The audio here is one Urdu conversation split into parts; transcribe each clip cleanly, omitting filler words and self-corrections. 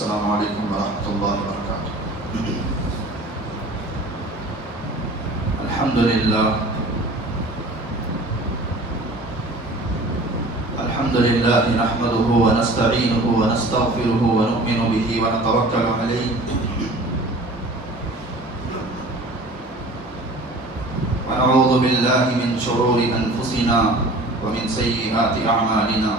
السلام علیکم ورحمۃ اللہ وبرکاتہ۔ الحمد للہ نحمده ونستعینه ونستغفره ونؤمن به ونتوکل علیہ ونعوذ باللہ من شرور انفسنا ومن سیئات اعمالنا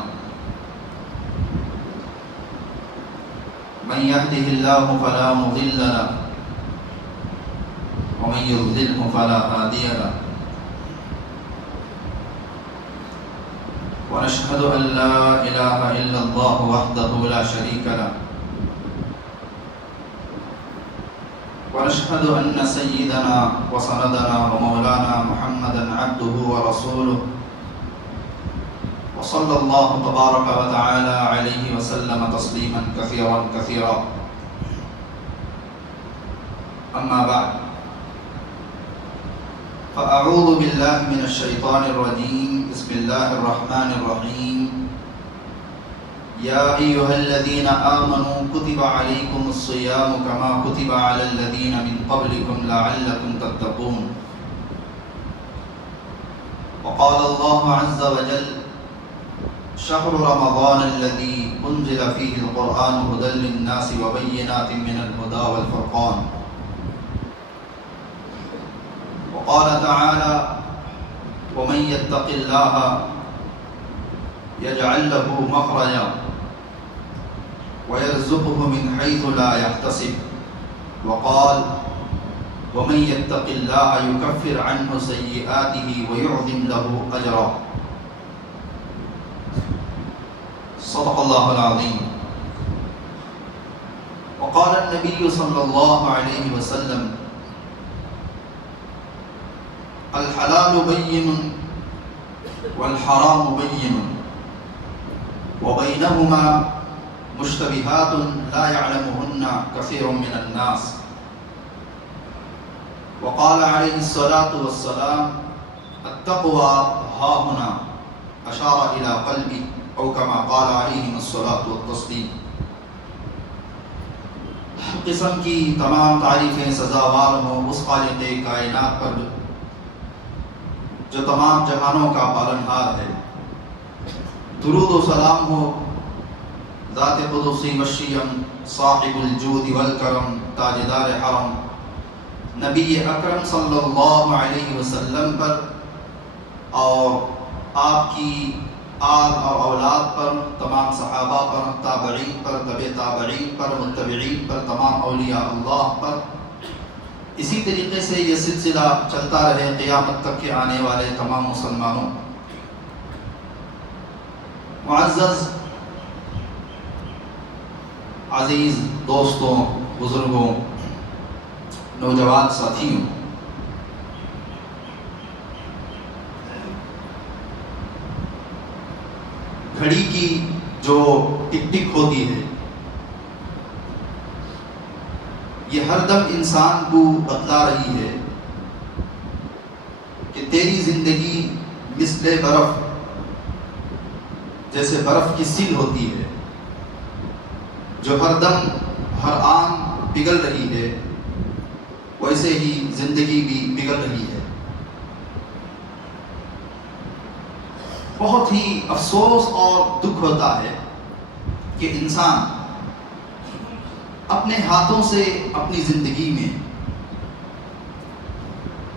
من يهده الله فلا مضل له ومن يضلله فلا هادي له ونشهد أن لا إله إلا الله وحده لا شريك له ونشهد أن سيدنا وسندنا ومولانا محمدا عبده ورسوله وصلى الله تبارك وتعالى عليه وسلم تسليما كثيرا كثيرا أما بعد فأعوذ بالله من الشيطان الرجيم بسم الله الرحمن الرحيم يا أيها الذين آمنوا كتب عليكم الصيام كما كتب على الذين من قبلكم لعلكم تتقون وقال الله عز وجل شهر رمضان الذي أنزل فيه القرآن هدى للناس وبينات من الهدى والفرقان وقال تعالى ومن يتق الله يجعل له مخرجا ويرزقه من حيث لا يحتسب وقال ومن يتق الله يكفر عنه سيئاته ويعظم له أجرا صدق الله العظيم وقال النبي صلى الله عليه وسلم الحلال بين والحرام بين وبينهما مشتبهات لا يعلمهن كثير من الناس وقال عليه الصلاة والسلام التقوى ها هنا أشار إلى قلبي او كما قال علیہ الصلاۃ والتسلیم۔ ہر قسم کی تمام تعریفیں سزاوار ہوں اس خالق کائنات پر جو تمام جہانوں کا پالنہار ہے۔ درود و سلام ہو ذات قدسی وشیم صاحب الجود والکرم تاجدار حرم نبی اکرم صلی اللہ علیہ وسلم پر اور آپ کی آل اور اولاد پر، تمام صحابہ پر، تابعین پر، تبع تابعین پر، متبعین پر، تمام اولیاء اللہ پر۔ اسی طریقے سے یہ سلسلہ چلتا رہے قیامت تک کے آنے والے تمام مسلمانوں۔ معزز عزیز دوستوں، بزرگوں، نوجوان ساتھیوں، گھڑی کی جو ٹک ٹک ہوتی ہے یہ ہر دم انسان کو بتلا رہی ہے کہ تیری زندگی مثل برف، جیسے برف کی سیل ہوتی ہے جو ہر دم ہر آن پگھل رہی ہے، ویسے ہی زندگی بھی پگھل رہی ہے۔ بہت ہی افسوس اور دکھ ہوتا ہے کہ انسان اپنے ہاتھوں سے اپنی زندگی میں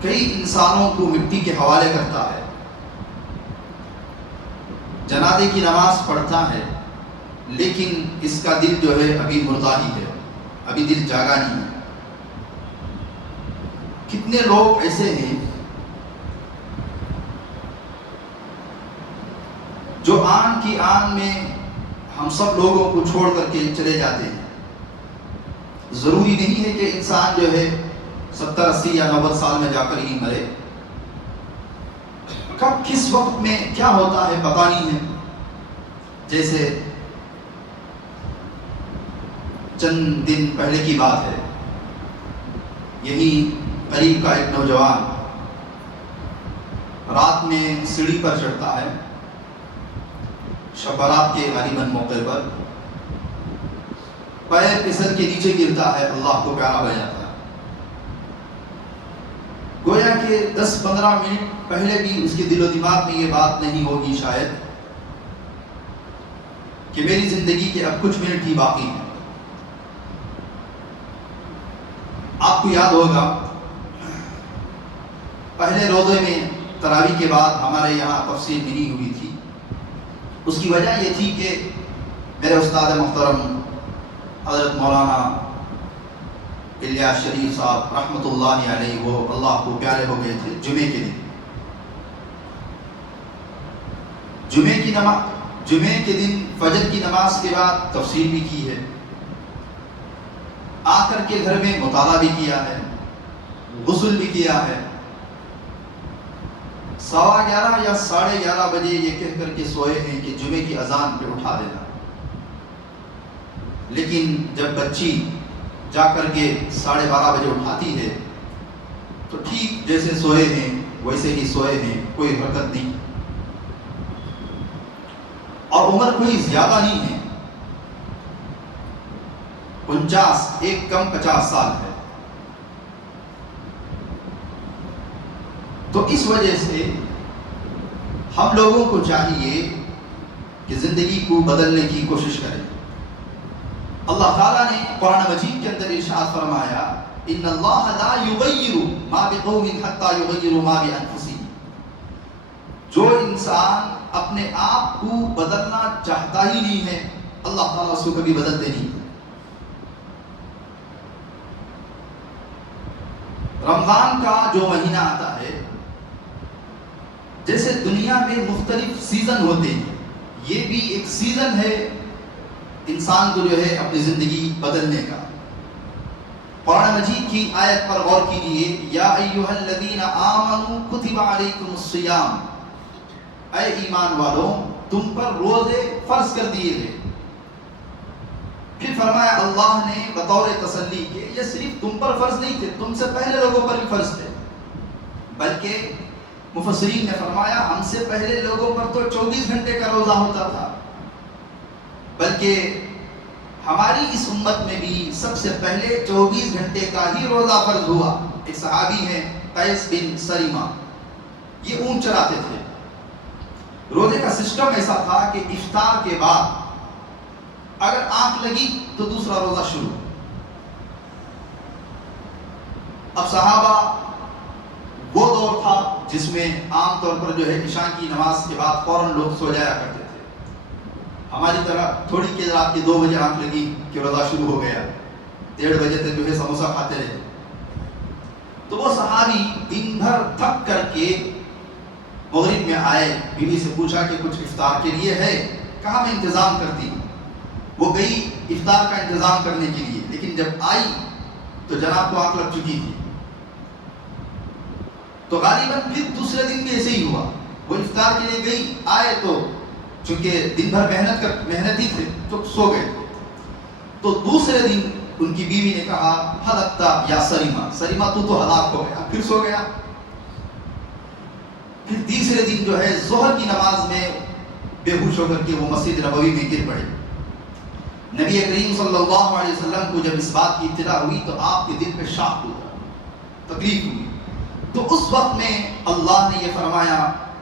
کئی انسانوں کو مٹی کے حوالے کرتا ہے، جنازے کی نماز پڑھتا ہے، لیکن اس کا دل جو ہے ابھی مردہ ہی ہے، ابھی دل جاگا نہیں ہے۔ کتنے لوگ ایسے ہیں جو آن کی آن میں ہم سب لوگوں کو چھوڑ کر کے چلے جاتے ہیں۔ ضروری نہیں ہے کہ انسان جو ہے 70 80 یا 90 سال میں جا کر ہی مرے، کب کس وقت میں کیا ہوتا ہے پتہ نہیں ہے۔ جیسے چند دن پہلے کی بات ہے، یہی قریب کا ایک نوجوان رات میں سیڑھی پر چڑھتا ہے، شب برات کے غالباً موقع پر، پیر پھسل کے نیچے گرتا ہے اللہ کو پیارا ہو جاتا ہے. گویا کہ 10-15 منٹ پہلے بھی اس کے دل و دماغ میں یہ بات نہیں ہوگی شاید کہ میری زندگی کے اب کچھ منٹ ہی باقی ہیں. آپ کو یاد ہوگا پہلے روزے میں تراویح کے بعد ہمارے یہاں تفسیر نہیں ہوئی تھی. اس کی وجہ یہ تھی کہ میرے استاد محترم حضرت مولانا الیاس شریف صاحب رحمۃ اللہ علیہ وہ اللہ کو پیارے ہو گئے تھے. جمعے کے دن جمعے کے دن فجر کی نماز کے بعد تفسیر بھی کی ہے. آ کر کے گھر میں مطالعہ بھی کیا ہے, غسل بھی کیا ہے. 11:15 یا 11:30 بجے یہ کہہ کر کے سوئے ہیں کہ جمعے کی اذان پہ اٹھا دینا. لیکن جب بچی جا کر کے 12:30 بجے اٹھاتی ہے تو ٹھیک جیسے سوئے ہیں ویسے ہی سوئے ہیں, کوئی حرکت نہیں. اور عمر کوئی زیادہ نہیں ہے, 49 ایک کم 50 سال ہے. تو اس وجہ سے ہم لوگوں کو چاہیے کہ زندگی کو بدلنے کی کوشش کریں. اللہ تعالیٰ نے قرآن مجید کے اندر ارشاد فرمایا ان اللہ لا یغیر ما بقوم حتی یغیروا ما بانفسہم. جو انسان اپنے آپ کو بدلنا چاہتا ہی نہیں ہے اللہ تعالیٰ اس کو کبھی بدلتے نہیں. رمضان کا جو مہینہ آتا ہے جیسے دنیا میں مختلف سیزن ہوتے ہیں, یہ بھی ایک سیزن ہے انسان کو جو ہے اپنی زندگی بدلنے کا. قرآن مجید کی آیت پر غور کیجیے, یا ایھا الذین آمنوا کتب علیکم الصیام, اے ایمان والوں تم پر روزے فرض کر دیے گئے. پھر فرمایا اللہ نے بطور تسلی کہ یہ صرف تم پر فرض نہیں تھے, تم سے پہلے لوگوں پر بھی فرض تھے, بلکہ مفسرین نے فرمایا ہم سے پہلے لوگوں پر تو 24 گھنٹے کا روزہ ہوتا تھا, بلکہ ہماری اس امت میں بھی سب سے پہلے 24 گھنٹے کا ہی روزہ فرض ہوا. ایک صحابی ہیں قیس بن سریمہ, یہ اونٹ چراتے تھے. روزے کا سسٹم ایسا تھا کہ افطار کے بعد اگر آنکھ لگی تو دوسرا روزہ شروع. اب صحابہ وہ دور تھا جس میں عام طور پر جو ہے عشاء کی نماز کے بعد فوراً لوگ سو جایا کرتے تھے. ہماری طرح تھوڑی کہ رات کے 2 بجے آنکھ لگی کہ روزہ شروع ہو گیا, 1:30 بجے تک جو ہے سموسہ کھاتے رہے. تو وہ صحابی دن بھر تھک کر کے مغرب میں آئے, بیوی سے پوچھا کہ کچھ افطار کے لیے ہے, کہاں میں انتظام کرتی. وہ گئی افطار کا انتظام کرنے کے لیے, لیکن جب آئی تو جناب کو آنکھ لگ چکی تھی. تو غالباً پھر دوسرے دن بھی ایسے ہی ہوا, وہ افطار کے لیے گئی, آئے تو چونکہ دن بھر محنتی تھے تو سو گئے. تو دوسرے دن ان کی بیوی نے کہا ہلکتا یا سریمہ, سریمہ تو ہلاک ہو گیا, پھر سو گیا. پھر تیسرے دن جو ہے ظہر کی نماز میں بے ہوش ہو کر کے وہ مسجد نبوی میں گر پڑے. نبی کریم صلی اللہ علیہ وسلم کو جب اس بات کی اطلاع ہوئی تو آپ کے دل پہ شاق ہوا, تکلیف ہوئی. تو اس وقت میں اللہ نے یہ فرمایا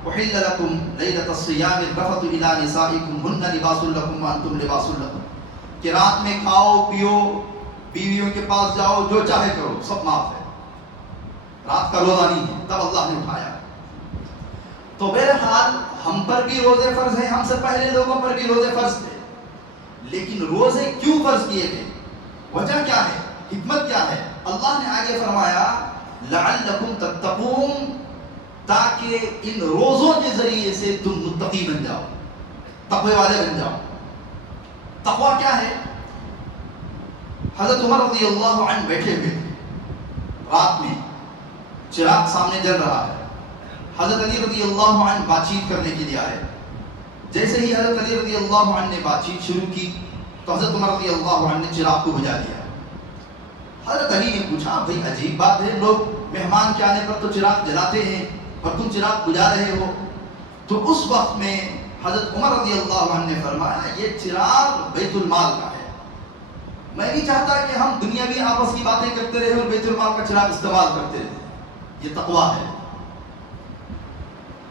احل لکم لیلۃ الصیام الرفث الی نسائکم ہن لباس لکم وانتم لباس لہن, کہ رات میں کھاؤ پیو, بیویوں کے پاس جاؤ, جو چاہے کرو, سب معاف ہے. رات کا روزہ نہیں ہے. تب اللہ نے اٹھایا. تو بہرحال ہم پر بھی روزے فرض ہیں, ہم سے پہلے لوگوں پر بھی روزے فرض تھے, لیکن روزے کیوں فرض کیے گئے, وجہ کیا ہے, حکمت کیا ہے؟ اللہ نے آگے فرمایا لعلکم تتقون, تاکہ ان روزوں کے ذریعے سے تم متقی بن جاؤ, تقوی والے بن جاؤ. تقوی کیا ہے؟ حضرت عمر رضی اللہ عنہ بیٹھے ہوئے تھے, رات میں چراغ سامنے جل رہا ہے. حضرت علی رضی اللہ عنہ بات چیت کرنے کے لیے آئے. جیسے ہی حضرت علی رضی اللہ عنہ نے بات چیت شروع کی تو حضرت عمر رضی اللہ عنہ نے چراغ کو بجھا دیا. حضرت علی نے پوچھا بھئی عجیب بات ہے, لوگ مہمان کے آنے پر تو چراغ جلاتے ہیں اور تم چراغ بجھا رہے ہو. تو اس وقت میں حضرت عمر رضی اللہ عنہ نے فرمایا یہ چراغ بیت المال کا ہے, میں نہیں چاہتا کہ ہم دنیاوی آپس کی باتیں کرتے رہے اور بیت المال کا چراغ استعمال کرتے رہے. یہ تقویٰ ہے.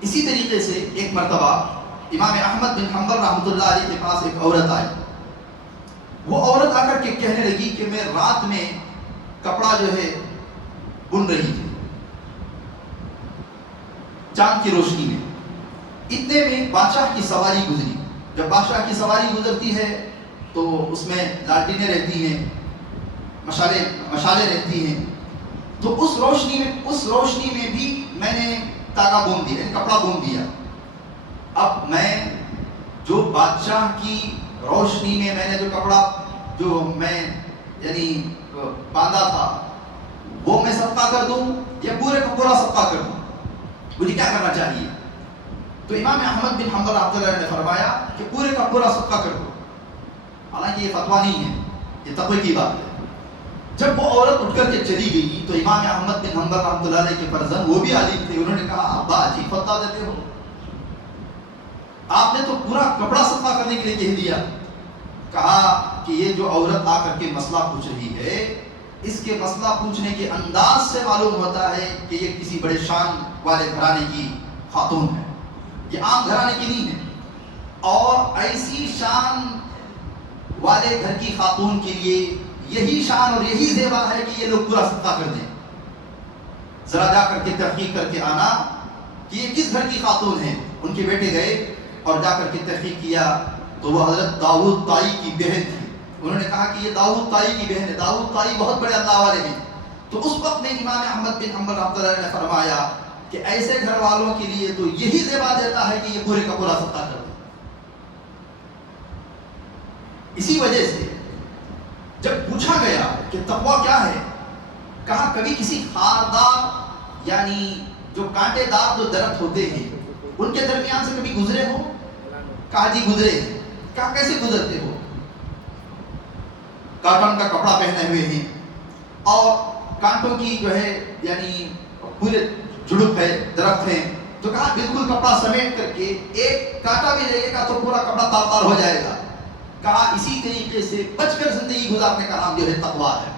اسی طریقے سے ایک مرتبہ امام احمد بن حنبل رحمۃ اللہ علیہ کے پاس ایک عورت آئی. وہ عورت آ کر کے کہنے لگی کہ میں رات میں کپڑا جو ہے بن رہی تھی چاند کی روشنی میں. اتنے میں بادشاہ کی سواری گزری. جب بادشاہ کی سواری گزرتی ہے تو اس میں لالٹینیں رہتی ہیں, مشالیں رہتی ہیں. تو اس روشنی میں بھی میں نے تاگا بون دیا, کپڑا بون دیا. اب میں جو بادشاہ کی روشنی میں نے جو کپڑا جو میں یعنی باندھا تھا وہ میں صدقہ کر دوں یا پورے کا پورا صدقہ کر دوں, مجھے کیا کرنا چاہیے؟ تو امام احمد بن حنبل رحمۃ اللہ نے فرمایا کہ پورے کا پورا صدقہ کر دو. حالانکہ یہ فتویٰ نہیں ہے, یہ تقوی کی بات ہے. جب وہ عورت اٹھ کر کے چلی گئی تو امام احمد بن حنبل رحمۃ اللہ علیہ کے فرزند وہ بھی عالم تھے, انہوں نے کہا ابا عجیب فتویٰ دیتے ہو, آپ نے تو پورا کپڑا صدقہ کرنے کے لیے کہہ دیا. کہا کہ یہ جو عورت آ کر کے مسئلہ پوچھ رہی ہے, اس کے مسئلہ پوچھنے کے انداز سے معلوم ہوتا ہے کہ یہ کسی بڑے شان والے گھرانے کی خاتون ہے, یہ عام گھرانے کی نہیں ہے. اور ایسی شان والے گھر کی خاتون کے لیے یہی شان اور یہی زیبا ہے کہ یہ لوگ پورا صدقہ کر دیں. ذرا جا کر کے تحقیق کر کے آنا کہ یہ کس گھر کی خاتون ہیں. ان کے بیٹے گئے اور جا کر کے تحقیق کیا تو وہ حضرت داؤد طائی کی بہن تھی. انہوں نے کہا کہ یہ داؤد طائی کی بہن ہے, داؤد طائی بہت بڑے اللہ والے ہیں. تو اس وقت میں امام احمد بن حنبل رحمۃ اللہ نے فرمایا کہ ایسے گھر والوں کے لیے تو یہی زیبا دیتا ہے کہ یہ پورے کا پورا صدقہ کر دیں. اسی وجہ سے جب پوچھا گیا کہ تقویٰ کیا ہے, کہا کبھی کسی خاردار یعنی جو کانٹے دار جو درخت ہوتے ہیں ان کے درمیان سے کبھی گزرے ہو؟ کہا جی گزرے. کہا کیسے گزرتے ہو؟ کاٹن کا کپڑا پہنے ہوئے ہیں اور کانٹوں کی جو ہے یعنی پورے جھڑپ ہے, درخت ہیں. تو کہا بالکل کپڑا سمیٹ کر کے ایک کانٹا بھی لگے گا تو پورا کپڑا تار تار ہو جائے گا. کہا اسی طریقے سے بچ کر زندگی گزارنے کا نام جو ہے تقویٰ ہے.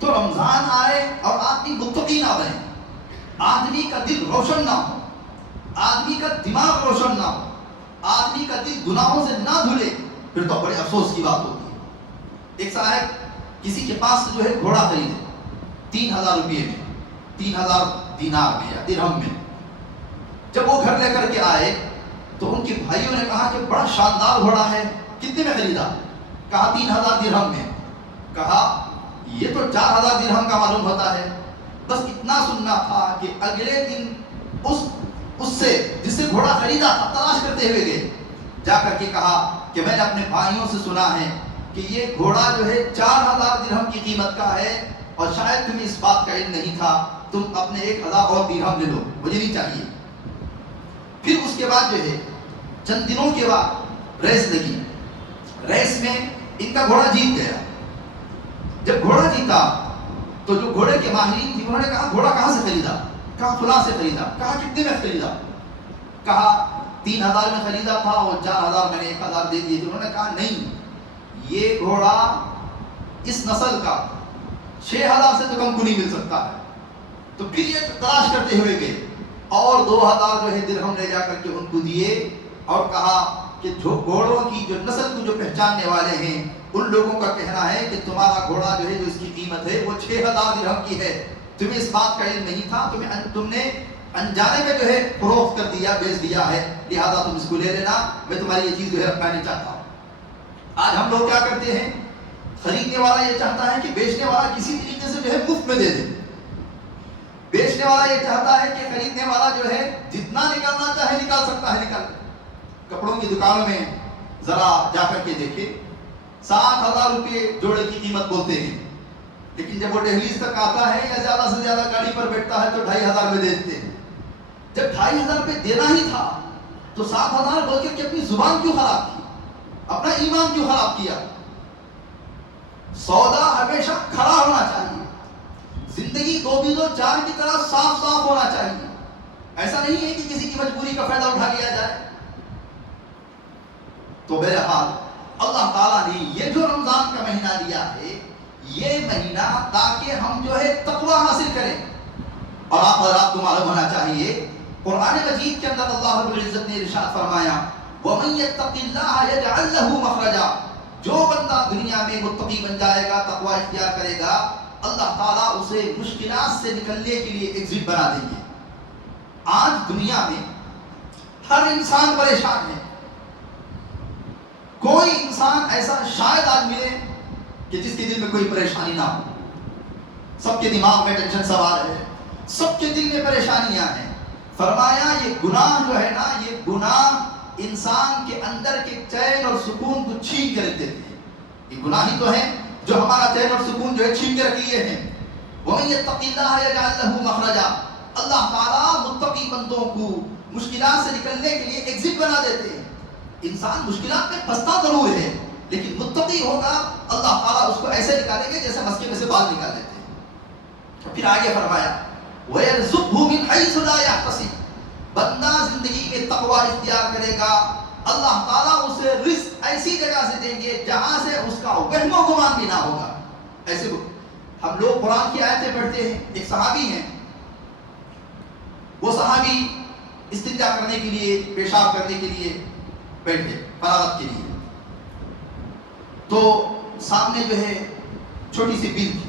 تو رمضان آئے اور آدمی متقی نہ بنے, آدمی کا دل روشن نہ ہو, آدمی کا دماغ روشن نہ ہو, آدمی کا دل گناہوں سے نہ دھلے, پھر تو بڑے افسوس کی بات ہوتی ہے. ایک صاحب کسی کے پاس جو ہے گھوڑا خریدے 3000 روپئے میں, 3000 دینار میں یا درہم میں. جب وہ گھر لے کر کے آئے تو ان کے بھائیوں نے کہا کہ بڑا شاندار گھوڑا ہے, کتنے میں خریدا؟ کہا 3000 درہم میں. کہا یہ تو 4000 درہم کا معلوم ہوتا ہے. بس اتنا سننا تھا کہ اگلے دن اس سے جس سے گھوڑا خریدا تھا تلاش کرتے ہوئے گئے, جا کر کے کہا کہ میں نے اپنے بھائیوں سے سنا ہے کہ یہ گھوڑا جو ہے 4000 درہم کی قیمت کا ہے اور شاید تمہیں اس بات کا علم نہیں تھا, تم اپنے 1000 اور درہم لے لو, مجھے نہیں چاہیے. پھر اس کے بعد جو ہے چند دنوں کے بعد ریس لگی. ریس میں ان کا گھوڑا جیت گیا. جب گھوڑا جیتا تو جو گھوڑے کے ماہرین تھے انہوں نے کہا گھوڑا کہاں سے خریدا؟ کہا فلاں سے خریدا. کہا کتنے میں خریدا؟ کہا 3000 میں خریدا تھا اور 4000 میں نے 1000 دے دیے. انہوں نے کہا نہیں, یہ گھوڑا اس نسل کا 6000 سے تو کم کو نہیں مل سکتا ہے. تو پھر یہ تلاش کرتے ہوئے گئے اور 2000 جو ہے درہم لے جا کر کے ان کو دیے اور کہا کہ جو گھوڑوں کی جو نسل کو جو پہچاننے والے ہیں ان لوگوں کا کہنا ہے کہ تمہارا گھوڑا جو ہے جو اس کی قیمت ہے وہ 6000 درہم کی ہے, تمہیں اس بات کا علم نہیں تھا, تم نے انجانے میں جو ہے فروخت کر دیا, بیچ دیا ہے, لہذا تم اس کو لے لینا, میں تمہاری یہ چیز جو ہے رکھنا نہیں چاہتا. آج ہم لوگ کیا کرتے ہیں, خریدنے والا یہ چاہتا ہے کہ بیچنے والا کسی طریقے سے جو ہے مفت میں دے دے. بیچنے والا یہ چاہتا ہے کہ خریدنے والا جو ہے جتنا نکالنا چاہے نکال سکتا ہے, نکال. کپڑوں کی دکانوں میں ذرا جا کر کے دیکھیں 7000 روپئے جوڑے کی قیمت بولتے ہیں, لیکن جب وہ دہلیز تک آتا ہے یا زیادہ سے زیادہ گاڑی پر بیٹھتا ہے تو 2500 میں دیتے ہیں. جب 2500 روپئے دینا ہی تھا تو 7000 بول کر کے اپنی زبان کیوں خراب کی, اپنا ایمان کیوں خراب کیا؟ سودا ہمیشہ کھڑا ہونا چاہیے, زندگی 2-2-4 کی طرح صاف صاف ہونا چاہیے. ایسا نہیں ہے کہ کسی کی مجبوری کا فائدہ اٹھا لیا جائے. تو بہرحال اللہ تعالیٰ نے یہ جو رمضان کا مہینہ دیا ہے، یہ مہینہ تاکہ ہم جو ہے تقوی حاصل کریں. اور آپ حضرات کو معلوم ہونا چاہیے قرآن مجید کے اندر اللہ رب العزت نے ارشاد فرمایا وَمَن يَتَّقِ اللَّهَ يَجْعَل لَّهُ مَخْرَجًا، جو بندہ دنیا میں متقی بن جائے گا، تقوی اختیار کرے گا، اللہ تعالیٰ اسے مشکلات سے نکلنے کے لیے ایگزٹ بنا دیں گے. آج دنیا میں ہر انسان پریشان ہے. کوئی انسان ایسا شاید آج ملے کہ جس کے دل میں کوئی پریشانی نہ ہو. سب کے دماغ میں ٹینشن سوار ہے، سب کے دل میں پریشانیاں ہیں. فرمایا یہ گناہ جو ہے نا، یہ گناہ انسان کے اندر کے چین اور سکون کو چھین کے رکھ دیتے ہیں. یہ گناہ ہی تو ہے جو ہمارا چین اور سکون جو ہے چھین کے رکھ لیے ہیں. وَمَن يَتَّقِ اللَّهَ يَجْعَل لَّهُ مَخْرَجًا، اللہ تعالیٰ متقی بندوں کو مشکلات سے نکلنے کے لیے ایگزٹ بنا دیتے ہیں. انسان مشکلات میں پھنستا ضرور ہے، لیکن متقی ہوگا اللہ تعالیٰ اس کو ایسے نکالیں گے جیسے مسکے میں سے بال نکال دیتے ہیں. پھر آگے فرمایا وَيَرْزُقْهُ مِنْ حَيْثُ لَا يَحْتَسِبُ، بندہ زندگی میں تقوی اختیار کرے گا، اللہ تعالیٰ اسے رزق ایسی جگہ سے دیں گے جہاں سے اس کا وہم و گمان بھی نہ ہوگا. ایسے ہم لوگ قرآن کی آیتیں پڑھتے ہیں. ایک صحابی ہیں، وہ صحابی استنجا کرنے کے لیے، پیشاب کرنے کے لیے بیٹھے، فراغت کے لیے. تو سامنے جو ہے چھوٹی سی بل تھی.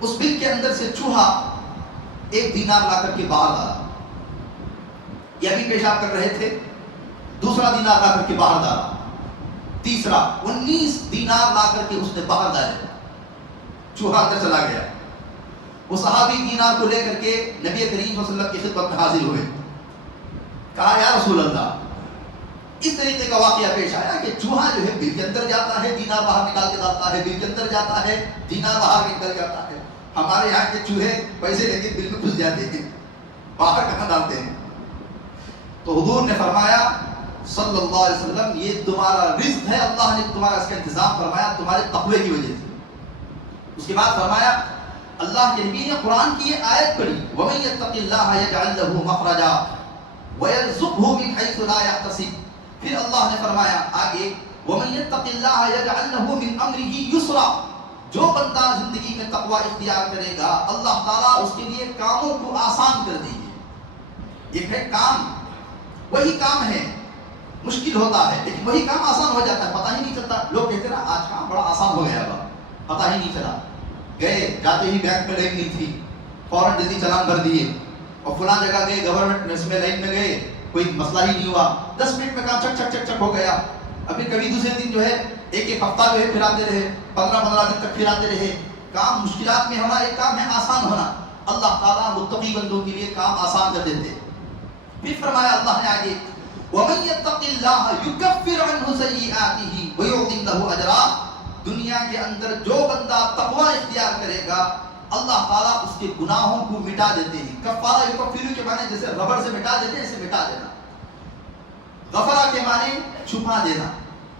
اس بل کے اندر سے چوہا 1 دینار لا کر کے باہر ڈالا. یہ ابھی پیشاب کر رہے تھے، دوسرا دینار لا کر کے باہر ڈالا، تیسرا 19 دینار لا کر کے اس نے باہر ڈالے. چوہا اندر چلا گیا. وہ صحابی دینار کو لے کر کے نبی کریم صلی اللہ علیہ وسلم کی خدمت میں حاضر ہوئے. کہا یا رسول اللہ، اس طریقے کا واقعہ پیش آیا کہ چوہا جو ہے بل کے اندر جاتا ہے، دینار باہر نکال کے ڈالتا ہے، بل کے اندر جاتا ہے، دینار باہر نکل جاتا ہے. ہمارے یہاں کے چوہے پیسے لے کے بل میں گھس جاتے ہیں، باہر کہاں ڈالتے ہیں؟ تو حضور نے فرمایا صلی اللہ علیہ وسلم یہ تمہارا رزق ہے، اللہ نے تمہارا اس کا انتظام فرمایا تمہارے تقوی کی وجہ سے. اس کے بعد فرمایا اللہ کے نبی نے قرآن کی یہ آیت پڑھی وَمَن يَتَّقِ اللَّهَ يَجْعَل لَّهُ مَخْرَجًا وَيَرْزُقْهُ مِنْ حَيْثُ لَا يَحْتَسِبُ. پھر اللہ نے فرمایا آگے وَمَن يَتَّقِ اللَّهَ يَجْعَل لَّهُ مِنْ أَمْرِهِ يُسْرًا، جو بندہ زندگی میں تقوی اختیار کرے گا اللہ تعالیٰ اس کے لیے کاموں کو آسان کر دیں گے. ایک ہے کام، وہی کام ہے مشکل ہوتا ہے لیکن وہی کام آسان ہو جاتا ہے، پتہ ہی نہیں چلتا. لوگ کہتے ہیں نا آج کام بڑا آسان ہو گیا، پتہ ہی نہیں چلا. گئے جاتے ہی بینک میں لائن نہیں تھی، فوراً جلدی چلان بھر دیے. اور فلاں جگہ گئے گورنمنٹ اس میں لائن میں گئے، کوئی مسئلہ ہی نہیں ہوا، 10 منٹ میں کام چک چک چک چک ہو گیا. ابھی کبھی دوسرے دن جو ہے ایک ہفتہ جو ہے پھراتے رہے، 15 دن تک پھراتے رہے. کام مشکلات میں ہونا ایک کام ہے آسان ہونا. اللہ تعالیٰ متقی بندوں کے لیے کام آسان کر دیتے. پھر فرمایا اللہ نے آگے وَمَن يَتَّقِ اللَّهَ يُكَفِّرْ عَنْهُ سَيِّئَاتِهِ وَيُعْظِمْ لَهُ أَجْرًا. دنیا کے اندر جو بندہ تقوی اختیار کرے گا اللہ تعالیٰ اس کے گناہوں کو مٹا دیتے ہیں. کفارہ یکفر کے معنی جیسے ربڑ سے مٹا دیتے ہیں ایسے مٹا دینا. غفرہ کے معنی چھپا دینا،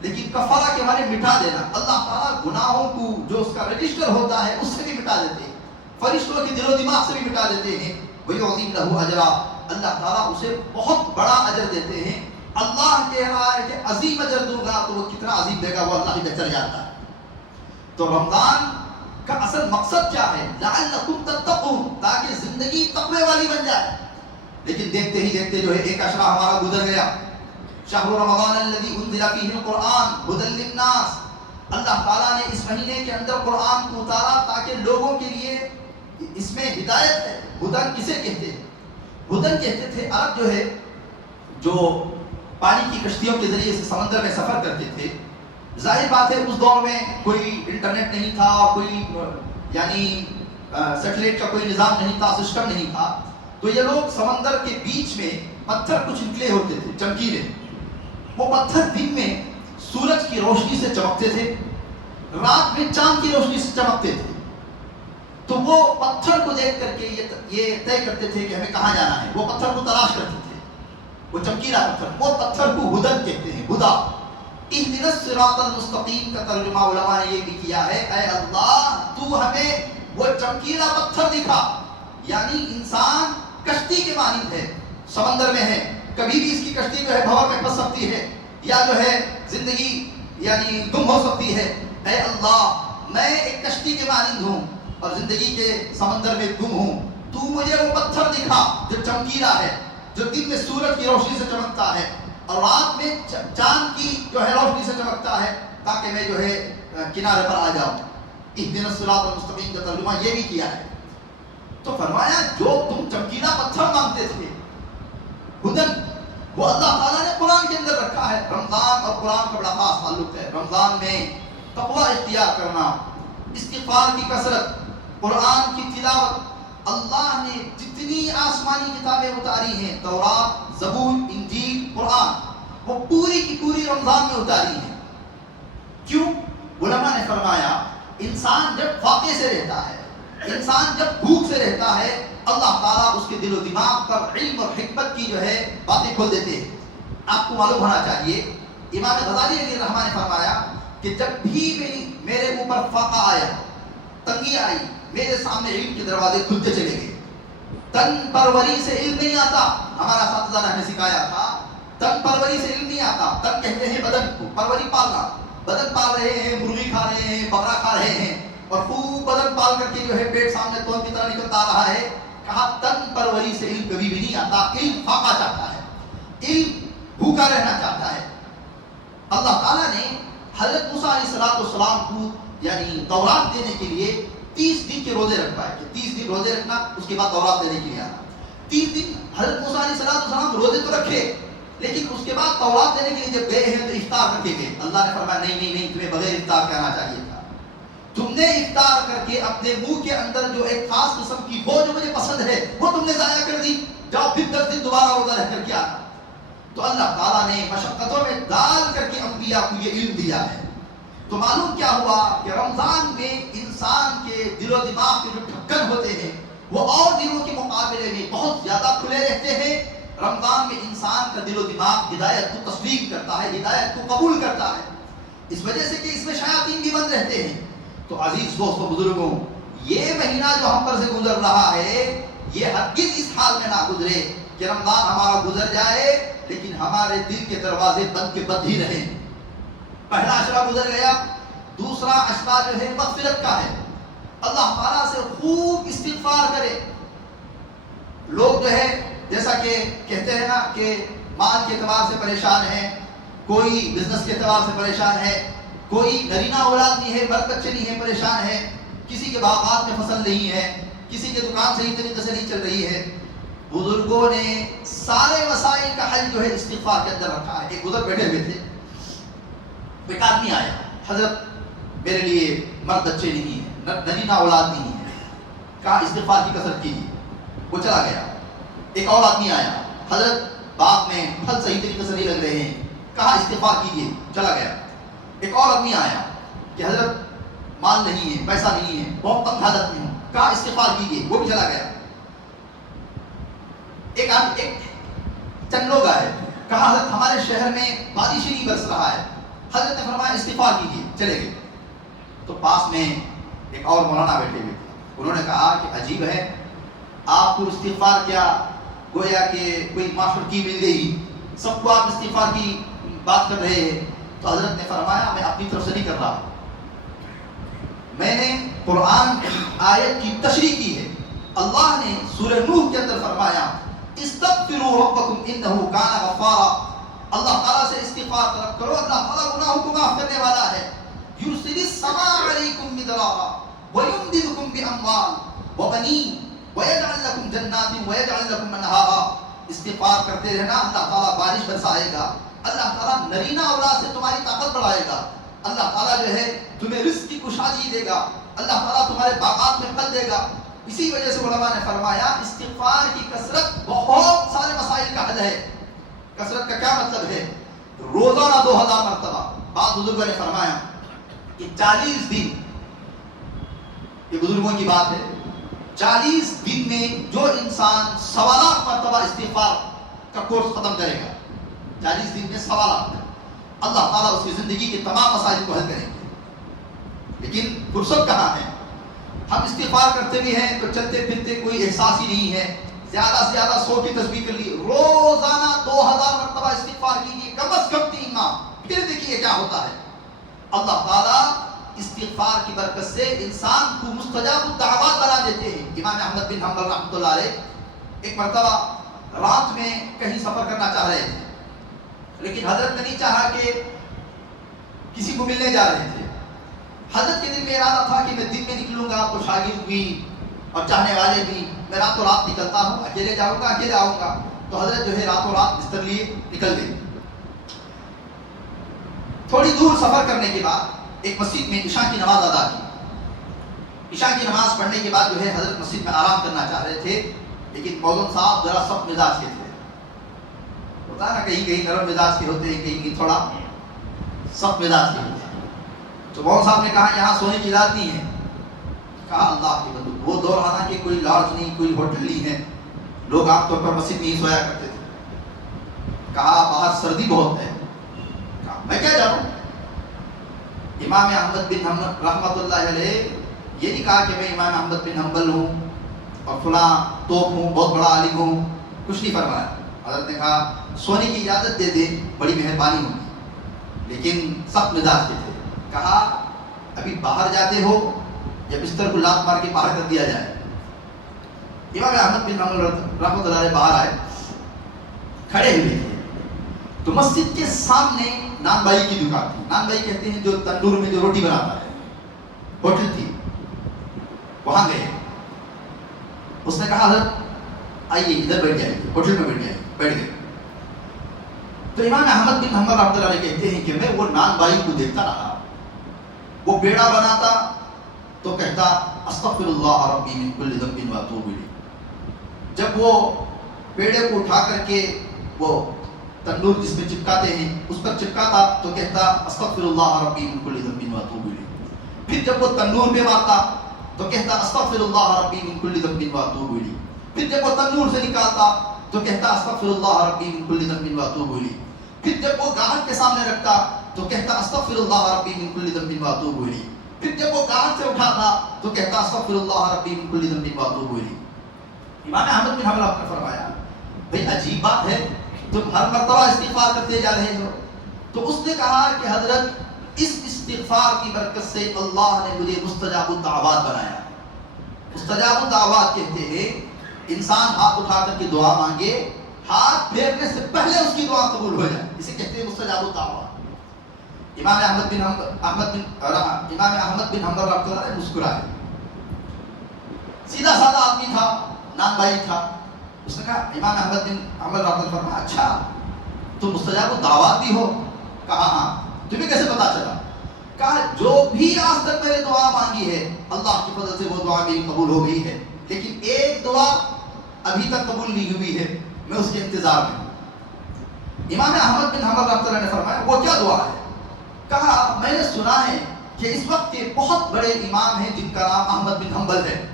لیکن کفارہ کے معنی مٹا دینا. اللہ تعالیٰ گناہوں کو جو اس کا رجسٹر ہوتا ہے اس سے بھی مٹا دیتے ہیں، فرشتوں کے دل و دماغ سے بھی مٹا دیتے ہیں. وَيُعْظِمْ لَهُ أَجْرًا، اللہ تعالیٰ اسے بہت بڑا اجر دیتے ہیں. اللہ کہہ رہا ہے کہ عظیم اجر دوں گا، تو وہ کتنا عظیم دے گا وہ اللہ ہی چل جاتا ہے. تو رمضان کا اصل مقصد کیا ہے؟ لَعَلَّكُمْ تَتَّقُونَ، تاکہ زندگی تقوی والی بن جائے. لیکن دیکھتے ہی دیکھتے جو ہے ایک اشرا ہمارا گزر گیا. شہر رمضان الذی انزل فیہ القرآن ھدی للناس، اللہ تعالیٰ نے اس مہینے کے اندر قرآن کو اتارا تاکہ لوگوں کے لیے اس میں ہدایت ہے. ہدن کسے کہتے ہیں؟ ہدن کہتے تھے عرب جو ہے جو پانی کی کشتیوں کے ذریعے سے سمندر میں سفر کرتے تھے. ظاہر بات ہے اس دور میں کوئی انٹرنیٹ نہیں تھا، کوئی یعنی سیٹلائٹ کا کوئی نظام نہیں تھا، سسٹم نہیں تھا. تو یہ لوگ سمندر کے بیچ میں پتھر کچھ نکلے ہوتے تھے چمکیلے، وہ پتھر دن میں سورج کی روشنی سے چمکتے تھے، رات میں چاند کی روشنی سے چمکتے تھے. تو وہ پتھر کو دیکھ کر کے یہ طے کرتے تھے کہ ہمیں کہاں جانا ہے. وہ پتھر کو تلاش کرتے تھے، وہ چمکیلا پتھر، وہ پتھر کو ہدن کہتے ہیں، ہدا. اہدنا الصراط المستقیم کا ترجمہ علماء نے یہ بھی کیا ہے، اے اللہ تو ہمیں وہ چمکیلا پتھر دکھا. یعنی انسان کشتی کے مانند ہے، سمندر میں ہے، کبھی بھی اس کی کشتی جو ہے بھور میں پھنس سکتی ہے، یا جو ہے زندگی یعنی گم ہو سکتی ہے. اے اللہ میں ایک کشتی کے مانند ہوں اور زندگی کے سمندر میں گم ہوں. تو مجھے وہ پتھر دکھا جو چمکیلا ہے, جو دن میں سورج کی روشنی سے چمکتا ہے اور رات میں چاند کی جو ہے روشنی سے چمکتا ہے, تاکہ میں جو ہے کنارے پر آ جاؤں. اہدنا الصراط المستقیم کا ترجمہ یہ بھی کیا ہے. تو فرمایا جو تم چمکیلا پتھر مانگتے تھے, ہدن, وہ اللہ تعالیٰ نے قرآن کے اندر رکھا ہے. رمضان اور قرآن کا بڑا خاص تعلق ہے. رمضان میں تقویٰ اختیار کرنا, استغفار کی کثرت, قرآن کی تلاوت. اللہ نے جتنی آسمانی کتابیں اتاری ہیں, تورات, زبور, انجیل, قرآن, وہ پوری کی پوری رمضان میں اتاری ہیں. کیوں؟ علماء نے فرمایا انسان جب فاقے سے رہتا ہے, انسان جب بھوک سے رہتا ہے, اللہ تعالیٰ اس کے دل و دماغ پر علم اور حکمت کی جو ہے باتیں کھول دیتے ہیں. آپ کو معلوم ہونا چاہیے, امام غزالی علیہ الرحمہ نے فرمایا کہ جب بھی میرے اوپر فاقہ آیا, تنگی آئی, میرے سامنے علم کے دروازے کھلتے چلے گئے. تن پروری سے علم نہیں آتا. ہمارا اساتذہ نے ہمیں سکھایا تھا تن پروری سے علم نہیں آتا. تن کہتے ہیں بدن کو, پروری پالنا. بدن پال رہے ہیں, مرغی کھا رہے ہیں, بکرا کھا رہے ہیں, اور خوب بدن پال کر کے جو ہے پیٹ سامنے توند کی طرح نکلتا رہا ہے. کہا تن پروری سے علم کبھی بھی نہیں آتا. علم فاقہ چاہتا ہے, علم بھوکا رہنا چاہتا ہے. اللہ تعالیٰ نے حضرت موسیٰ علیہ السلام کو یعنی تورات دینے کے لیے 30 دن کے روزے رکھوائے کہ 30 دن روزے رکھنا, اس کے بعد تورات دینے کے لیے آنا. 30 دن حضرت موسیٰ علیہ السلام روزے تو رکھے, لیکن اس کے بعد تورات دینے کے لیے جب گئے ہیں تو افطار کر کے گئے. اللہ نے فرمایا نہیں, تمہیں بغیر افطار کے آنا چاہیے تھا. تم نے افطار کر کے اپنے منہ کے اندر جو ایک خاص قسم کی وہ جو مجھے پسند ہے وہ تم نے ضائع کر دی. جاؤ پھر 10 دن دوبارہ روزہ رہ کر کے آنا. تو اللہ تعالیٰ نے مشقتوں میں ڈال کر کے انبیاء کو یہ علم دیا ہے. تو معلوم کیا ہوا کہ رمضان میں انسان کے دل و دماغ کے جو ڈھکن ہوتے ہیں وہ اور دنوں کے مقابلے میں بہت زیادہ کھلے رہتے ہیں. رمضان میں انسان کا دل و دماغ ہدایت کو تسلیم کرتا ہے, ہدایت کو قبول کرتا ہے, اس وجہ سے کہ اس میں شیاطین بھی بند رہتے ہیں. تو عزیز دوستوں, بزرگوں, یہ مہینہ جو ہم پر سے گزر رہا ہے یہ ہرگز اس حال میں نہ گزرے کہ رمضان ہمارا گزر جائے لیکن ہمارے دل کے دروازے بند کے بند ہی رہیں. پہلا عشرہ گزر گیا, دوسرا عشرہ جو ہے مغفرت کا ہے. اللہ تعالیٰ سے خوب استغفار کرے. لوگ جو ہے جیسا کہ کہتے ہیں نا کہ مال کے اعتبار سے پریشان ہے, کوئی بزنس کے اعتبار سے پریشان ہے, کوئی نرینہ اولاد نہیں ہے, مرد بچے نہیں ہے, پریشان ہے, کسی کے باغات میں فصل نہیں ہے, کسی کے دکان صحیح طریقے سے نہیں چل رہی ہے. بزرگوں نے سارے مسائل کا حل جو ہے استغفار کے اندر رکھا ہے. ایک بزرگ بیٹھے ہوئے تھے, ایک آدمی آیا, حضرت میرے لیے مرد بچے نہیں ہے, نرینہ اولاد نہیں ہے. کہا استغفار کی کثرت کیجیے. وہ چلا گیا. ایک اور آدمی آیا, حضرت باغ میں پھل صحیح طریقے سے نہیں لگ رہے ہیں. کہا استغفار کیجیے. چلا گیا. ایک اور آدمی آیا کہ حضرت مال نہیں ہے, پیسہ نہیں ہے, بہت تنگ حالت میں ہوں. کہا استغفار کیجیے. وہ بھی چلا گیا. ایک چند لوگ آئے, کہا حضرت ہمارے شہر میں بارش ہی نہیں برس رہا ہے. حضرت نے فرمایا استغفار کیجیے. چلے گئے. تو پاس میں ایک اور مولانا بیٹھے ہوئے تھے. انہوں نے کہا کہ عجیب ہے, آپ کو استغفار کیا گویا کہ کوئی معافی کی مل گئی, سب کو آپ استغفار کی بات کر رہے ہیں. تو حضرت نے فرمایا میں اپنی طرف سے نہیں کر رہا, میں نے قرآن کی آیت کی تشریح کی ہے. اللہ نے سورہ نوح کے اندر فرمایا استغفروا ربکم انہ کان غفارا. اللہ تعالیٰ سے استغفار طلب کرو, اللہ تعالیٰ گناہوں کو معاف کرنے والا ہے. یرسل السماء علیکم مدرارا ویمددکم باموال وبنین ویجعل لکم جنات ویجعل لکم انہارا. استغفار کرتے رہنا, اللہ تعالیٰ بارش برسائے گا, اللہ تعالیٰ نرینہ اولاد سے تمہاری طاقت بڑھائے گا, اللہ تعالیٰ جو ہے تمہیں رزق کی کشادگی دے گا, اللہ تعالیٰ تمہارے باغات میں پھل دے گا. اسی وجہ سے علماء نے فرمایا استغفار کی کثرت بہت سارے مسائل کا حل ہے. کثرت کا کیا مطلب ہے؟ روزانہ 2000 مرتبہ. بعض بزرگوں نے فرمایا کہ 40 دن, یہ بزرگوں کی بات ہے, 40 دن میں جو انسان 1.25 مرتبہ استغفار کا کورس ختم کرے گا, 40 دن میں 1.25, اللہ تعالیٰ اس کی زندگی کے تمام مسائل کو حل کریں گے. لیکن فرصت کہاں ہے؟ ہم استغفار کرتے بھی ہیں تو چلتے پھرتے کوئی احساس ہی نہیں ہے. زیادہ سے زیادہ 100 کی تسبیح کر لی. روزانہ 2000 مرتبہ استغفار کیجیے, کم از کم 3 ماہ, پھر دیکھیے کیا ہوتا ہے. اللہ تعالیٰ استغفار کی برکت سے انسان کو مستجاب الدعوات بنا دیتے ہیں. امام احمد بن حنبل رحمۃ اللہ علیہ ایک مرتبہ رات میں کہیں سفر کرنا چاہ رہے تھے, لیکن حضرت نے نہیں چاہا کہ کسی کو ملنے جا رہے تھے. حضرت کے دل میں ارادہ تھا کہ میں دن میں نکلوں گا تو شاگرد بھی اور چاہنے والے بھی, میں راتوں رات نکلتا ہوں, اکیلے جاؤں گا اکیلے آؤں گا. تو حضرت جو ہے راتوں رات بستر لیے نکل گئے. تھوڑی دور سفر کرنے کے بعد ایک مسجد میں عشاء کی نماز ادا کی. عشاء کی نماز پڑھنے کے بعد جو ہے حضرت مسجد میں آرام کرنا چاہ رہے تھے, لیکن مولوی صاحب ذرا سخت مزاج کے تھے. ہوتا ہے نا, کہیں کہیں نرم مزاج کے ہوتے ہیں, کہیں تھوڑا سخت مزاج کے ہوتے ہیں. تو مولوی صاحب نے کہا یہاں سونے کی اجازت نہیں ہے. کہا اللہ کے بندو, وہ دور آنا کہ کوئی لاڈج نہیں, کوئی ہوٹل نہیں ہے, لوگ عام طور پر مسجد میں ہی سویا کرتے تھے. کہا باہر سردی بہت ہے. کہا میں کیا جانوں. امام احمد بن حنبل رحمۃ اللہ علیہ یہ نہیں کہا کہ میں امام احمد بن حنبل ہوں اور فلاں توپ ہوں, بہت بڑا عالم ہوں, کچھ نہیں فرمایا. حضرت نے کہا سونے کی اجازت دے دیں, بڑی مہربانی ہوگی, لیکن سخت مزاج کے تھے. کہا ابھی باہر جاتے ہو یا بستر کو لات مار کے باہر کر دیا جائے. امام احمد بن حنبل رحمۃ اللہ علیہ باہر آئے, کھڑے ہوئے تھے. تو مسجد کے سامنے نان بھائی کی دکان تھی. نان بھائی کہتے ہیں جو تندور میں جو روٹی بناتا ہے, ہوٹل تھی. وہاں گئے, اس نے کہا حضرت آئیے ادھر بیٹھ جائیے, ہوٹل میں بیٹھ جائیے. بیٹھ گئے. تو امام احمد بن حنبل رحمۃ اللہ علیہ کہتے ہیں کہ میں وہ نان بھائی کو دیکھتا رہا. وہ بیڑا بناتا تو کہتا استغفر اللہ ربی من کل ذنب واتوب الیہ. جب وہ پیڑے کو اٹھا کر کے وہ تندور جس میں چپکاتے ہیں اس پر چپکاتا تو کہتا استغفر اللہ ربی من کل ذنب واتوب الیہ. پھر جب وہ تندور میں مارتا تو کہتا استغفر اللہ ربی من کل ذنب واتوب الیہ. پھر جب وہ تندور سے نکالتا تو کہتا استغفر اللہ ربی من کل ذنب واتوب الیہ. پھر جب وہ گاہک کے سامنے رکھتا تو کہتا استغفر اللہ ربی من کل ذنب واتوب الیہ. پھر جب وہ گاہک سے اٹھاتا تو کہتا استغفر اللہ ربی من کل ذنب واتوب الیہ. امام احمد بن حنبل نے فرمایا بھئی عجیب بات ہے, تم ہر مرتبہ استغفار کرتے جا رہے ہو. تو اس نے کہا کہ حضرت اس استغفار کی برکت سے اللہ نے مجھے مستجاب الدعوات بنایا. مستجاب الدعوات کہتے ہیں انسان ہاتھ اٹھا کر کے دعا مانگے, ہاتھ پھیرنے سے پہلے اس کی دعا قبول ہو جائے, اسے کہتے ہیں مستجاب الدعوات. امام احمد بن حنبل رحمۃ اللہ علیہ مسکرائے. سیدھا سادہ آدمی تھا, نان بھائی تھا. اس نے کہا امام احمد بن حنبل رحمۃ اللہ فرمایا اچھا تم مستجاب الدعوات بھی ہو. کہا ہاں. تمہیں کیسے پتا چلا؟ کہا جو بھی آج تک میں نے دعا مانگی ہے اللہ کی فضل سے وہ دعا میری قبول ہو گئی ہے, لیکن ایک دعا ابھی تک قبول نہیں ہوئی ہے, میں اس کے انتظار میں ہوں. امام احمد بن حنبل رحمۃ اللہ نے فرمایا وہ کیا دعا ہے؟ کہا میں نے سنا ہے کہ اس وقت کے بہت بڑے امام ہیں جن کا نام احمد بن حنبل ہے,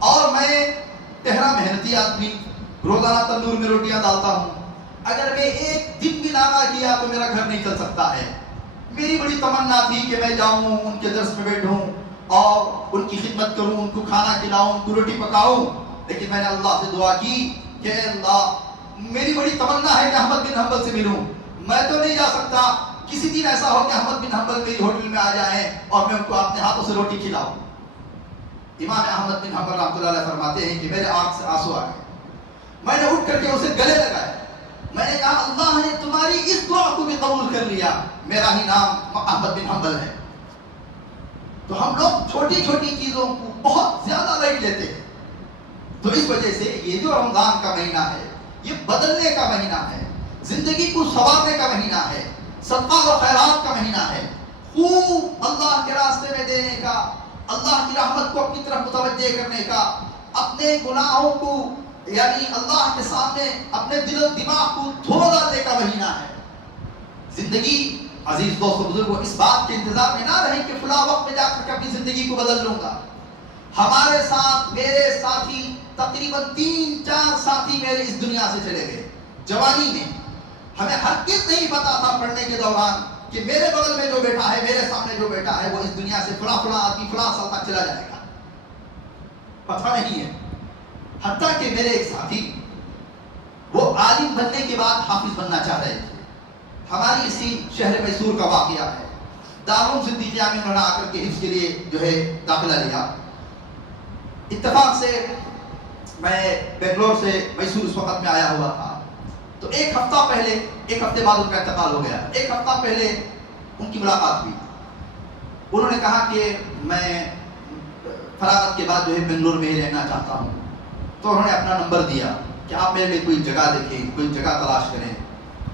اور میں تہرا محنتی آدمی, روزانہ تندور میں روٹیاں ڈالتا ہوں, اگر میں ایک دن بھی نہ کیا تو میرا گھر نہیں چل سکتا ہے. میری بڑی تمنا تھی کہ میں جاؤں ان کے درس میں بیٹھوں اور ان کی خدمت کروں, ان کو کھانا کھلاؤں, ان کو روٹی پکاؤں, لیکن میں نے اللہ سے دعا کی کہ اللہ میری بڑی تمنا ہے کہ احمد بن حنبل سے ملوں, میں تو نہیں جا سکتا, کسی دن ایسا ہو کہ احمد بن حنبل میری ہوٹل میں آ جائیں اور میں ان کو اپنے ہاتھوں سے روٹی کھلاؤں. امام احمد بن حنبل رحمۃ اللہ علیہ فرماتے ہیں کہ میرے آنکھ سے آنسو آ گئے. میں نے اٹھ کر کے اسے گلے لگایا. میں نے کہا اللہ نے تمہاری اس دعا کو بھی قبول کر لیا, میرا ہی نام احمد بن حنبل ہے. تو ہم لوگ چھوٹی چھوٹی چیزوں کو بہت زیادہ لائٹ لیتے ہیں. تو اس وجہ سے یہ جو رمضان کا مہینہ ہے یہ بدلنے کا مہینہ ہے, زندگی کو سنوارنے کا مہینہ ہے, صدقہ و خیرات کا مہینہ ہے, خوب اللہ کے راستے میں دینے کا, اللہ کی رحمت کو اپنی طرف متوجہ کرنے کا, اپنے گناہوں کو یعنی اللہ کے سامنے اپنے دل و دماغ کو دھو ڈالنے کا مہینہ ہے. زندگی عزیز دوستو بزرگوں اس بات کے انتظار میں نہ رہیں کہ فلاں وقت میں جا کر کے اپنی زندگی کو بدل لوں گا. ہمارے ساتھ میرے ساتھی تقریباً 3-4 ساتھی میرے اس دنیا سے چلے گئے جوانی میں. ہمیں ہرگز نہیں پتا تھا پڑھنے کے دوران کہ میرے بغل میں جو بیٹا ہے, میرے سامنے جو بیٹا ہے, وہ اس دنیا سے فلاں آدمی فلاں سال تک چلا جائے گا, پتہ نہیں ہے. حتیٰ کہ میرے ایک ساتھی وہ عالم بننے کے بعد حافظ بننا چاہ رہے تھے. ہماری اسی شہر میسور کا واقعہ ہے. دارالعلوم صدیقیہ میں انہوں نے آ کر کے حفظ کے لیے جو ہے داخلہ لیا. اتفاق سے میں بنگلور سے میسور اس وقت میں آیا ہوا تھا. تو ایک ہفتے بعد ان کا انتقال ہو گیا. ایک ہفتہ پہلے ان کی ملاقات ہوئی. انہوں نے کہا کہ میں فراغت کے بعد جو ہے بنگلور میں ہی رہنا چاہتا ہوں. تو انہوں نے اپنا نمبر دیا کہ آپ میرے لیے کوئی جگہ دیکھیں, کوئی جگہ تلاش کریں.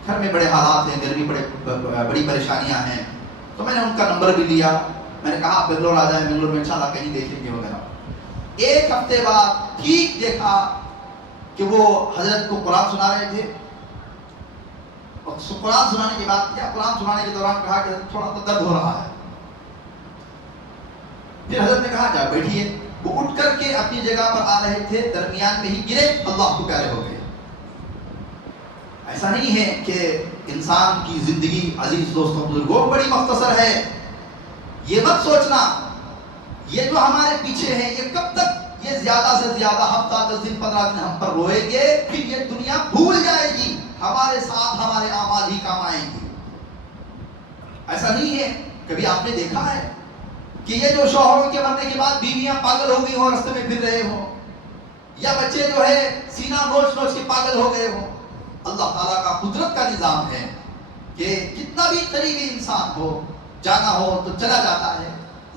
گھر میں بڑے حالات ہیں, گرمی بڑی پریشانیاں ہیں. تو میں نے ان کا نمبر بھی لیا. میں نے کہا آپ بنگلور آ جائیں, بنگلور میں انشاءاللہ کہیں دیکھیں گے وغیرہ. ایک ہفتے بعد ٹھیک دیکھا کہ وہ حضرت کو قرآن سنا رہے تھے. اور قرآن سنانے کے بعد یا قرآن سنانے کے دوران کہا کہ تھوڑا تو درد ہو رہا ہے. پھر حضرت نے کہا جا بیٹھیے. وہ اٹھ کر کے اپنی جگہ پر آ رہے تھے, درمیان میں ہی گرے, اللہ کو پیارے ہو گئے. ایسا نہیں ہے کہ انسان کی زندگی عزیز دوستوں بزرگوں بڑی مختصر ہے. یہ مت سوچنا یہ جو ہمارے پیچھے ہیں یہ کب تک, یہ زیادہ سے زیادہ ہفتہ 10 دن 15 دن ہم پر روئیں گے, پھر یہ دنیا بھول جائے گی. ہمارے ساتھ ہمارے اعمال ہی کام آئیں گے. ایسا نہیں ہے. کبھی آپ نے دیکھا ہے کہ یہ جو شوہروں کے مرنے کے بعد بیویاں پاگل ہو گئی ہوں, راستے میں پھر رہے ہوں, یا بچے جو ہے سینہ نوچ نوچ کے پاگل ہو گئے ہوں. اللہ تعالیٰ کا قدرت کا نظام ہے کہ کتنا بھی قریبی انسان ہو, جانا ہو تو چلا جاتا ہے.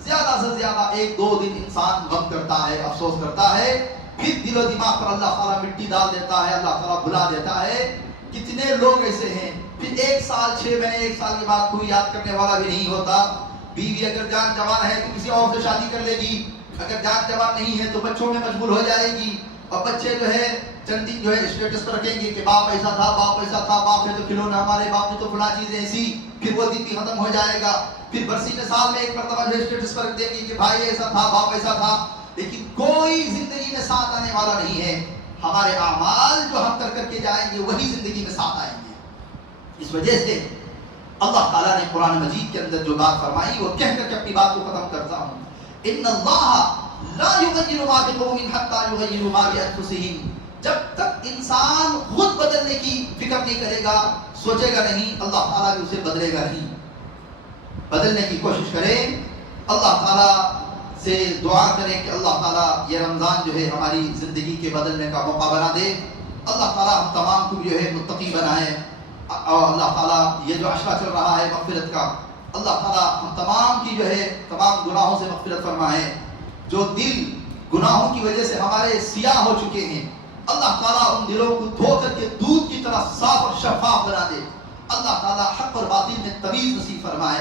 زیادہ سے زیادہ 1-2 دن انسان غم کرتا ہے, افسوس کرتا ہے, پھر دل و دماغ پر اللہ تعالیٰ مٹی ڈال دیتا ہے, اللہ تعالیٰ بھلا دیتا ہے. کتنے لوگ ایسے ہیں پھر 1 سال 6 مہینے 1 سال کے بعد کوئی یاد کرنے والا بھی نہیں ہوتا. بیوی اگر جان جوان ہے تو کسی اور سے شادی کر لے گی, اگر جان جوان نہیں ہے تو بچوں میں مشغول ہو جائے گی, اور بچے جو ہے چند دن جو ہے اسٹیٹس پر رکھیں گے کہ باپ ایسا تھا, باپ ایسا تھا, باپ نے تو کھلونا, ہمارے باپ نے تو فلاں چیز ایسی. پھر وہ دن بھی ختم ہو جائے گا. پھر برسی میں سال میں ایک مرتبہ جو اسٹیٹس پر رکھ دیں گے کہ بھائی ایسا تھا, باپ ایسا تھا. لیکن کوئی زندگی میں ساتھ آنے والا نہیں ہے. ہمارے اعمال جو ہم کر کے جائیں گے وہی زندگی میں ساتھ آئیں گے. اس وجہ سے اللہ تعالیٰ نے قرآن مجید کے اندر جو بات فرمائی وہ کہہ کر کے اپنی بات کو ختم کرتا ہوں. ان اللہ لا یغیر ما بقوم حتی یغیروا ما بانفسہم. جب تک انسان خود بدلنے کی فکر نہیں کرے گا, سوچے گا نہیں, اللہ تعالیٰ بھی اسے بدلے گا نہیں. بدلنے کی کوشش کریں, اللہ تعالیٰ سے دعا کریں کہ اللہ تعالیٰ یہ رمضان جو ہے ہماری زندگی کے بدلنے کا موقع بنا دے. اللہ تعالیٰ ہم تمام کو جو ہے متقی بنائے, اور اللہ تعالیٰ یہ جو عشرہ چل رہا ہے مغفرت کا, اللہ تعالیٰ ہم تمام کی جو ہے تمام گناہوں سے مغفرت فرمائے. جو دل گناہوں کی وجہ سے ہمارے سیاہ ہو چکے ہیں, اللہ تعالیٰ ان دلوں کو دھو کر کے دودھ کی طرح صاف اور شفاف بنا دے. اللہ تعالیٰ حق اور باطل میں تمیز نصیب فرمائے.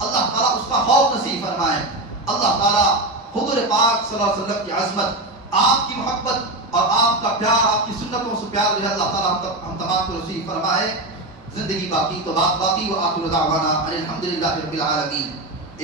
اللہ تعالیٰ اس کا خوف نصیب فرمائے. اللہ تعالیٰ حضور پاک صلی اللہ علیہ وسلم کی عظمت, آپ کی محبت اور آپ کا پیار, آپ کی سنتوں سے پیار جو ہے اللہ تعالیٰ ہم تمام کو نصیب فرمائے. زندگی باقی تو بات باقی. وآخر دعوانا الحمدللہ رب العالمین.